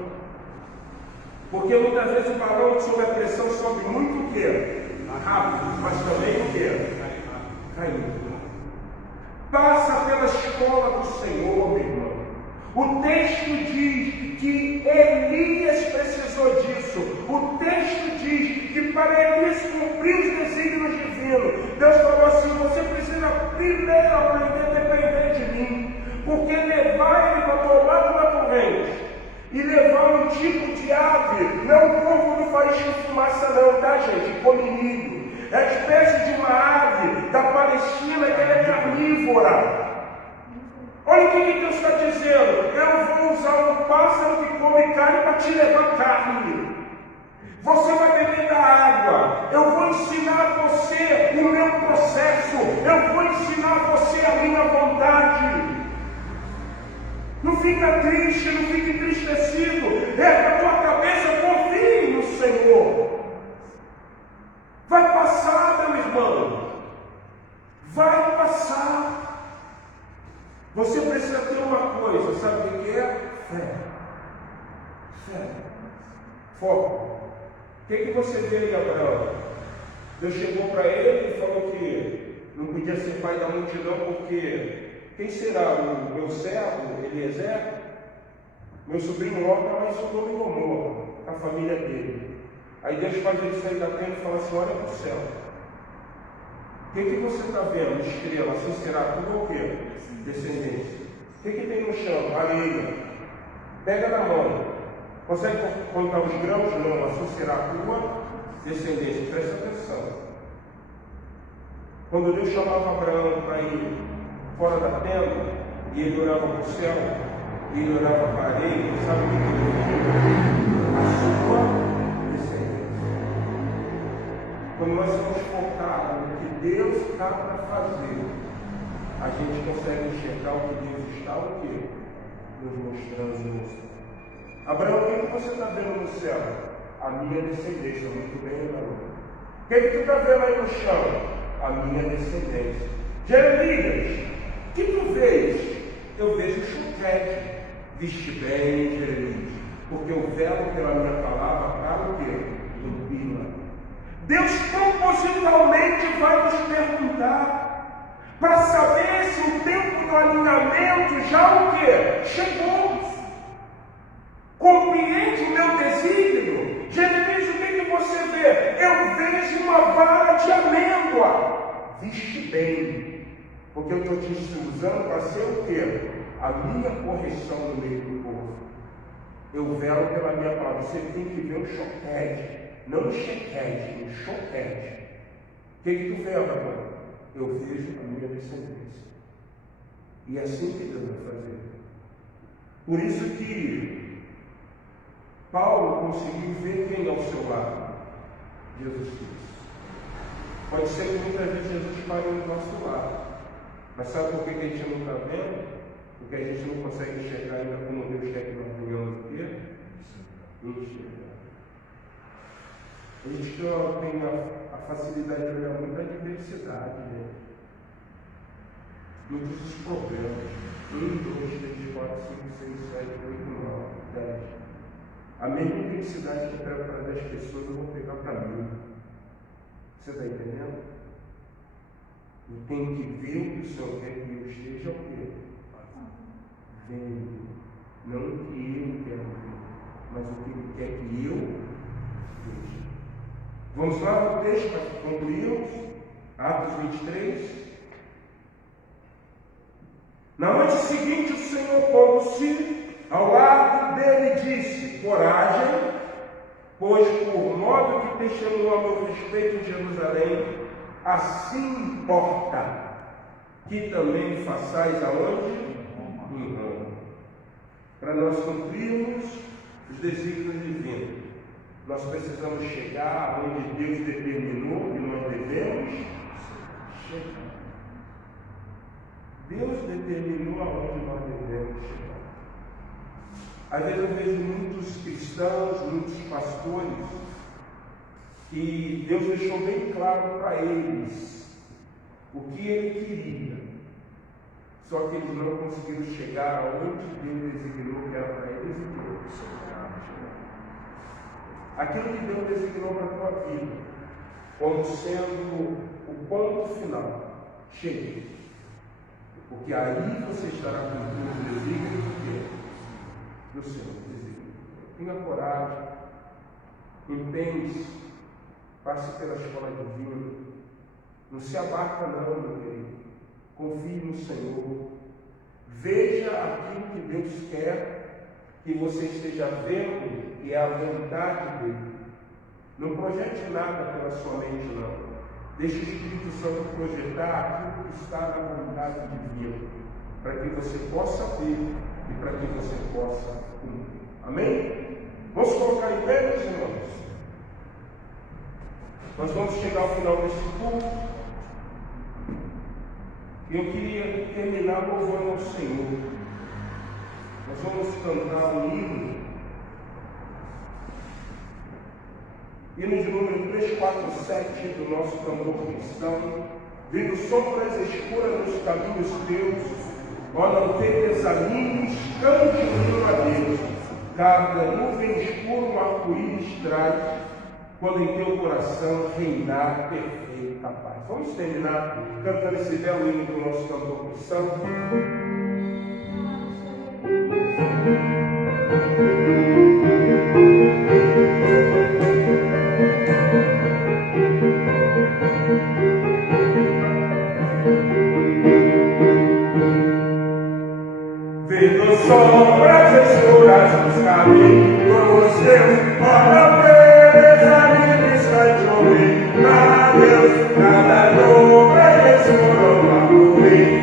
Porque muitas vezes o balão sob a pressão sobe muito o quê? Rápido, mas também o quê? Caindo. Passa pela escola do Senhor, meu irmão. O texto diz que Elias precisou disso. O texto diz que para Elias cumprir os desígnios divinos, Deus falou assim, você precisa primeiro aprender a depender de mim. Porque levar ele para o lado da corrente e levar um tipo de ave, não o povo do faísca de fumaça não, tá gente? Come milho. É a espécie de uma ave da Palestina que ela é carnívora. Olha o que Deus está dizendo. Eu vou usar um pássaro que come carne para te levar carne. Você vai beber da água. Eu vou ensinar a você o meu processo. Eu vou ensinar a você a minha vontade. Não fica triste, não fique entristecido. Erga a tua cabeça, confie no Senhor. Vai passar, meu irmão. Vai passar. Você precisa ter uma coisa, sabe o que é? Fé. Fé. Foco. O que você vê aí, Abraão? Deus chegou para ele e falou que não podia ser pai da multidão porque quem será? O meu servo, Eliezer? Meu sobrinho Ló está lá em Sodoma e Gomorra, a família dele. Aí Deus faz ele sair da terra e fala assim, olha para o céu. O que você está vendo? Estrela, assim será tudo ou o quê? Descendência. O que tem no chão? Areia. Pega na mão. Consegue contar os grãos? Não, assim será a tua descendência. Presta atenção. Quando Deus chamava Abraão para ir fora da tenda, e ele olhava para o céu, e ele olhava para a areia, sabe o que ele dizia? A sua descendência. Quando nós somos focados no que Deus está para fazer, a gente consegue enxergar o que Deus está o quê? Nos mostrando. Abraão, o que você está vendo no céu? A minha descendência. Muito bem, Abraão. O que tu está vendo aí no chão? A minha descendência. Jeremias, o que tu vês? Eu vejo choquete. Viste bem, Jeremias, porque eu velo pela minha palavra para o quê? Ilumbina. Deus propositalmente vai nos perguntar para saber se o tempo do alinhamento já o quê? Chegou. Compreende o meu desígnio? Jeremias, o que você vê? Eu vejo uma vara de amêndoa. Viste bem, porque eu estou te usando para ser o quê? A minha correção no meio do povo. Eu velo pela minha palavra. Você tem que ver um choquete, não um chequete, um choquete. O que tu vê, Abraão? Eu vejo a minha descendência. E é assim que Deus vai fazer. Por isso que Paulo conseguiu ver quem é ao seu lado. Jesus Cristo. Pode ser que muitas vezes Jesus pare no nosso lado. Mas sabe por que a gente não está vendo? Porque a gente não consegue enxergar ainda como Deus quer que nós venhamos o quê? Enxergar. A gente tem a facilidade de olhar muito a diversidade, né? Muitos os problemas. 1, 2, 3, 4, 5, 6, 7, 8, 9, 10. A mesma intensidade que eu quero para 10 pessoas, eu vou pegar para mim. Você está entendendo? Eu tenho que ver o que o Senhor quer que eu esteja o quê? Vendo. Não o que Ele quer ver, mas o que Ele quer que eu veja. Vamos lá no texto para concluirmos. Atos 23. Na noite seguinte, o Senhor pondo-se ao lado coragem, pois por modo que testemunhou a meu respeito em Jerusalém, assim importa que também façais aonde? Em Roma. Para nós cumprirmos os desígnios divinos, nós precisamos chegar onde Deus determinou que nós devemos chegar. Deus determinou aonde nós devemos chegar. Às vezes eu vejo muitos cristãos, muitos pastores, que Deus deixou bem claro para eles o que Ele queria. Só que eles não conseguiram chegar aonde Deus designou que era para eles chegar. Aquilo que Deus designou para a tua vida, como sendo o ponto final, chegue. Porque aí você estará cumprindo o desígnio do Senhor. Tenha coragem, empenhe-se, passe pela escola divina. Não se abarca não, meu querido. Confie no Senhor. Veja aquilo que Deus quer que você esteja vendo, que é a vontade dele. Não projete nada pela sua mente, não. Deixe o Espírito Santo projetar aquilo que está na vontade divina, para que você possa ver e para que você possa cumprir. Amém? Vamos colocar em pé, meus irmãos? Nós vamos chegar ao final desse culto. E eu queria terminar louvando ao Senhor. Nós vamos cantar um hino. Hino de número 347 do nosso tambor cristão. Vindo sombras escuras nos caminhos teus, ó não ter desalinhos, cante o hino a Deus. Cada nuvem escura um arco-íris traz, quando em teu coração reinar perfeita paz. Vamos terminar cantando esse belo hino do nosso cantor cristão. Vendo sombras escuras nos caminhos teus, ó não beleza me distante ouvir, na Deus, cada nuvem escura uma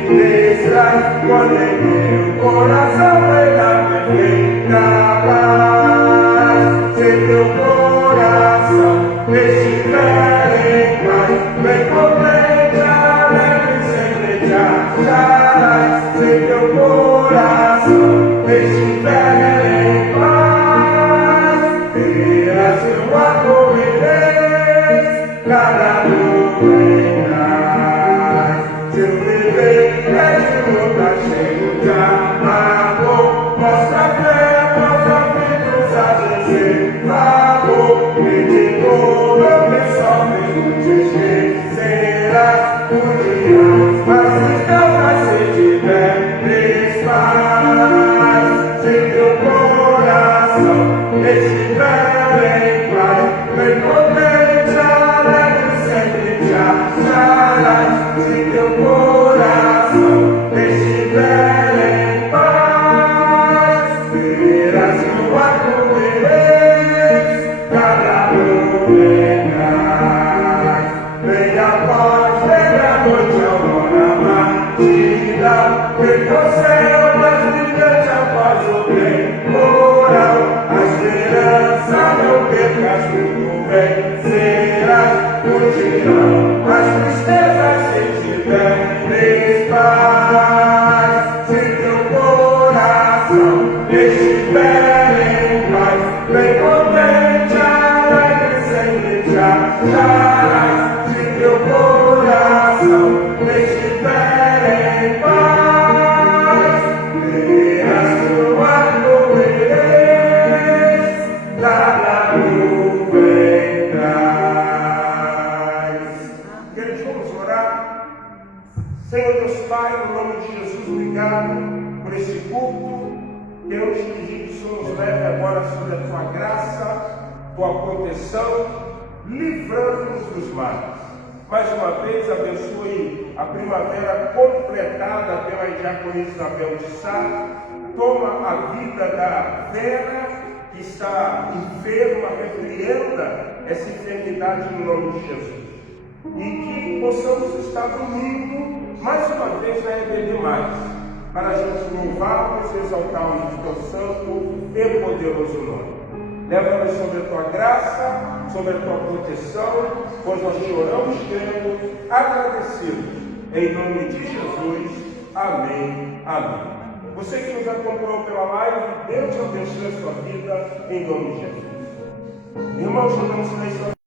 destra, quando em meu coração vai dar perfeita paz. Se teu coração estiver em paz, bem contente, alegre, sempre te acharás. Se teu coração estiver em paz, terás teu arco-íris, cada nuvem traz. Seu viver é de luta, cheio de amor, mostra fé, mostra filhos a dizer favor, e de todo que sofre te esquecerás um dia, mas se teu se tiver paz. Se teu coração estiver em paz, bem contente, alegre, sempre te acharás. Se teu coração estiver em paz, verás que o arco-íris cada nuvem traz. Vem a paz, vem a noite, aurora matina, vem do céu mais brilhante a paz, o bem moral, a esperança não percas, tudo vencerás, fugirão as tristezas se tiveres paz. Se teu coração estiver em paz, bem contente, alegre, sempre te acharás. Se teu coração estiver em paz, verás teu arco-íris, cada nuvem traz. Queridos, vamos orar. Senhor Deus Pai, no nome de Jesus, obrigado por esse culto. Queremos pedir que o Senhor nos leve agora sobre a tua graça, tua proteção, livrando-nos dos males. Mais uma vez, abençoe a primavera completada pela diaconisa Isabel de Sá. Toma a vida da Vera, que está está enferma, repreenda essa enfermidade no nome de Jesus. E que possamos estar domingo, mais uma vez, na EBD+, para a gente louvarmos e exaltarmos o teu santo e poderoso nome. Leva-nos sobre a tua graça, sobre a tua proteção, pois nós te oramos crendo, agradecidos. Em nome de Jesus, amém, amém. Você que nos acompanhou pela live, Deus abençoe a sua vida, em nome de Jesus. Irmãos, vamos nessa